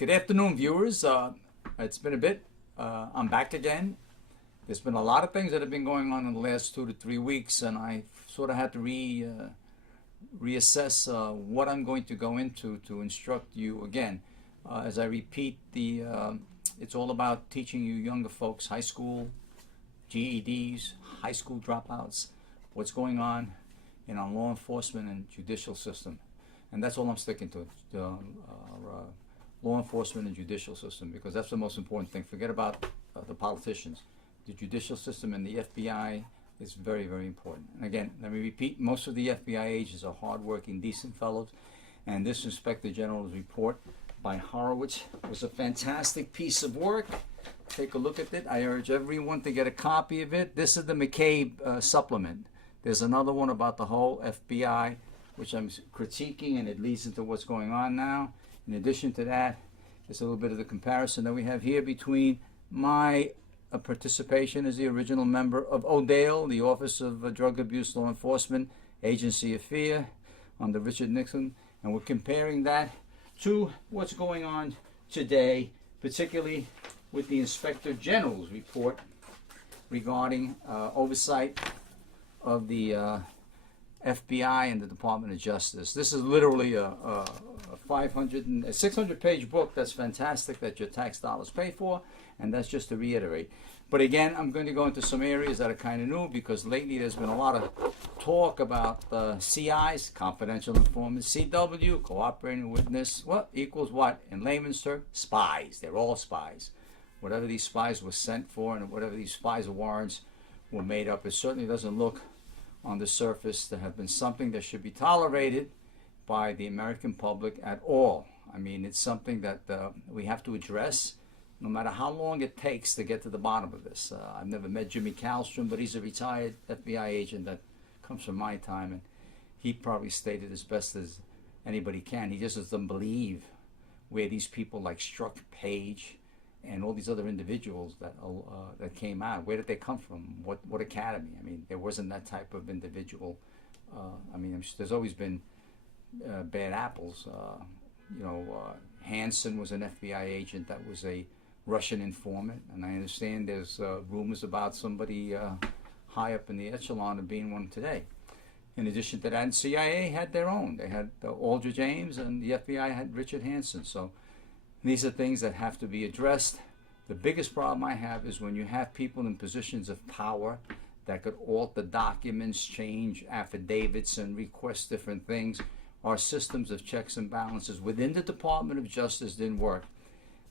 Good afternoon, viewers. It's been a bit. I'm back again. There's been a lot of things that have been going on in the last 2 to 3 weeks, and I sort of had to reassess what I'm going to go into to instruct you again. As I repeat, it's all about teaching you younger folks, high school, GEDs, high school dropouts, what's going on in our law enforcement and judicial system. And that's all I'm sticking to, law enforcement and judicial system, because that's the most important thing. Forget about the politicians. The judicial system and the FBI is very, very important. And again, let me repeat, most of the FBI agents are hardworking, decent fellows, and this Inspector General's report by Horowitz was a fantastic piece of work. Take a look at it. I urge everyone to get a copy of it. This is the McCabe supplement. There's another one about the whole FBI, which I'm critiquing, and it leads into what's going on now. In addition to that, there's a little bit of the comparison that we have here between my participation as the original member of ODALE, the Office of Drug Abuse Law Enforcement Agency of Fear, under Richard Nixon, and we're comparing that to what's going on today, particularly with the Inspector General's report regarding oversight of the FBI and the Department of Justice. This is literally a 600-page book that's fantastic, that your tax dollars pay for, and that's just to reiterate. But again, I'm going to go into some areas that are kind of new, because lately there's been a lot of talk about CIs, confidential informants, CW, cooperating witness. What equals what? In layman's terms, spies. They're all spies. Whatever these spies were sent for and whatever these spies warrants were made up, it certainly doesn't look on the surface to have been something that should be tolerated by the American public at all. I mean, it's something that we have to address, no matter how long it takes to get to the bottom of this. I've never met Jimmy Kallstrom, but he's a retired FBI agent that comes from my time, and he probably stated as best as anybody can. He just doesn't believe where these people like Struck Page and all these other individuals that came out, where did they come from? What academy? I mean, there wasn't that type of individual. I mean, there's always been bad apples. Hansen was an FBI agent that was a Russian informant, and I understand there's rumors about somebody high up in the echelon of being one today. In addition to that, CIA had their own. They had Aldrich Ames, and the FBI had Richard Hansen. So these are things that have to be addressed. The biggest problem I have is when you have people in positions of power that could alter documents, change affidavits, and request different things. Our systems of checks and balances within the Department of Justice didn't work.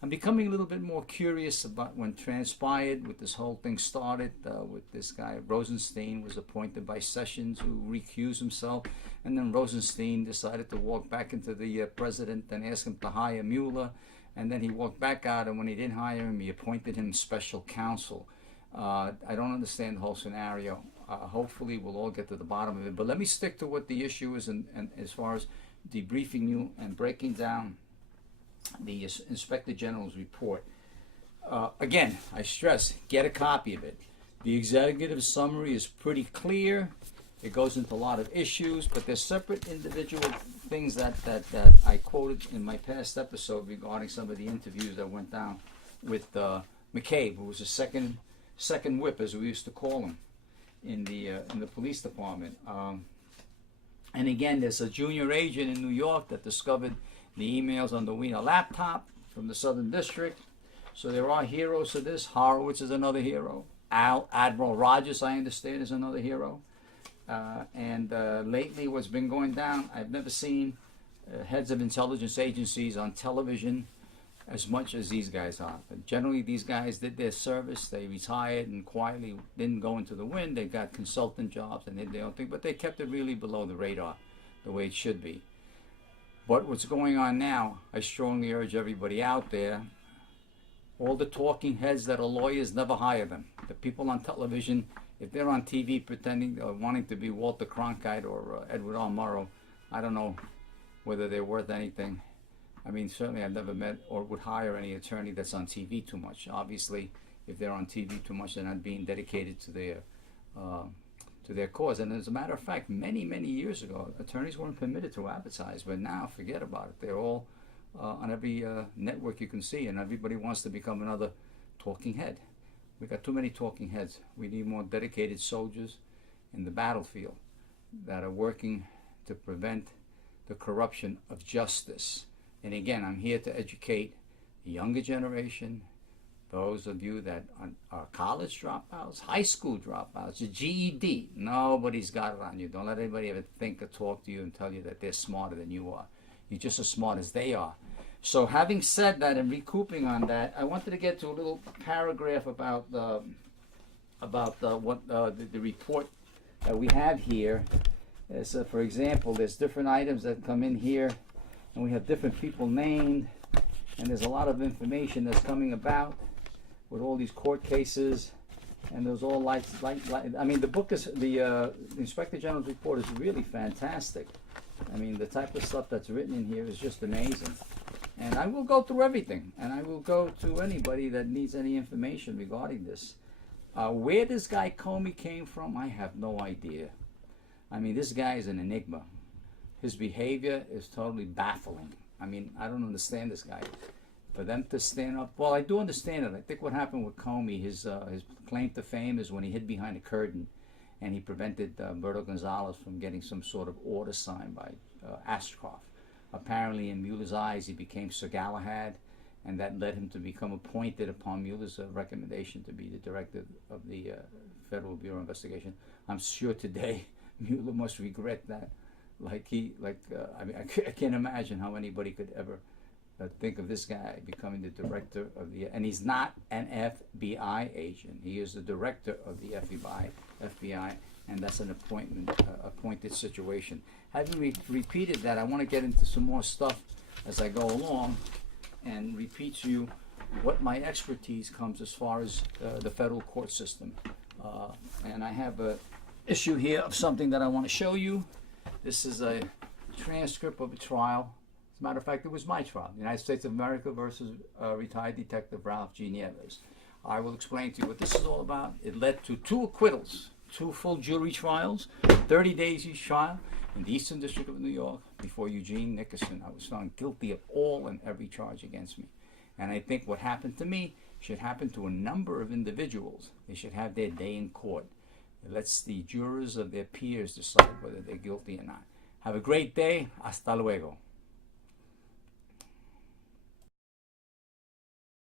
I'm becoming a little bit more curious about when transpired with this whole thing started with this guy. Rosenstein was appointed by Sessions, who recused himself, and then Rosenstein decided to walk back into the president and ask him to hire Mueller, and then he walked back out, and when he didn't hire him, he appointed him special counsel. I don't understand the whole scenario. Hopefully we'll all get to the bottom of it, but let me stick to what the issue is, and as far as debriefing you and breaking down the Inspector General's report. Again, I stress, get a copy of it. The executive summary is pretty clear. It goes into a lot of issues, but there's separate individual things that I quoted in my past episode regarding some of the interviews that went down with McCabe, who was a second whip, as we used to call him, in the police department. And again, there's a junior agent in New York that discovered the emails on the Wiener laptop from the Southern District. So there are heroes to this. Horowitz is another hero. Admiral Rogers, I understand, is another hero. And lately what's been going down, I've never seen heads of intelligence agencies on television as much as these guys are. But generally, these guys did their service. They retired and quietly didn't go into the wind. They got consultant jobs and did their own thing, but they kept it really below the radar, the way it should be. But what's going on now, I strongly urge everybody out there, all the talking heads that are lawyers, never hire them. The people on television, if they're on TV pretending or wanting to be Walter Cronkite or Edward R. Murrow, I don't know whether they're worth anything. I mean, certainly I've never met or would hire any attorney that's on TV too much. Obviously, if they're on TV too much, they're not being dedicated to their cause. And as a matter of fact, many years ago, attorneys weren't permitted to advertise, but now forget about it. They're all on every network you can see, and everybody wants to become another talking head. We got too many talking heads. We need more dedicated soldiers in the battlefield that are working to prevent the corruption of justice. And again, I'm here to educate the younger generation, those of you that are college dropouts, high school dropouts, a GED. Nobody's got it on you. Don't let anybody ever think or talk to you and tell you that they're smarter than you are. You're just as smart as they are. So having said that and recouping on that, I wanted to get to a little paragraph about the report that we have here. So for example, there's different items that come in here, and we have different people named, and there's a lot of information that's coming about with all these court cases, and there's all I mean, the book is, the Inspector General's report is really fantastic. I mean, the type of stuff that's written in here is just amazing. And I will go through everything, and I will go to anybody that needs any information regarding this. Where this guy Comey came from, I have no idea. I mean, this guy is an enigma. His behavior is totally baffling. I mean, I don't understand this guy. For them to stand up, well, I do understand it. I think what happened with Comey, his claim to fame is when he hid behind a curtain and he prevented Berto Gonzalez from getting some sort of order signed by Ashcroft. Apparently, in Mueller's eyes, he became Sir Galahad, and that led him to become appointed upon Mueller's recommendation to be the director of the Federal Bureau of Investigation. I'm sure today Mueller must regret that. I mean, I can't imagine how anybody could ever think of this guy becoming the director of the, and he's not an FBI agent. He is the director of the FBI, and that's an appointed situation. Having repeated that, I want to get into some more stuff as I go along and repeat to you what my expertise comes as far as the federal court system. And I have an issue here of something that I want to show you. This is a transcript of a trial. As a matter of fact, it was my trial, the United States of America versus retired Detective Ralph G. Nieves. I will explain to you what this is all about. It led to 2 acquittals, 2 full jury trials, 30 days each trial in the Eastern District of New York before Eugene Nickerson. I was found guilty of all and every charge against me. And I think what happened to me should happen to a number of individuals. They should have their day in court. It lets the jurors of their peers decide whether they're guilty or not. Have a great day. Hasta luego.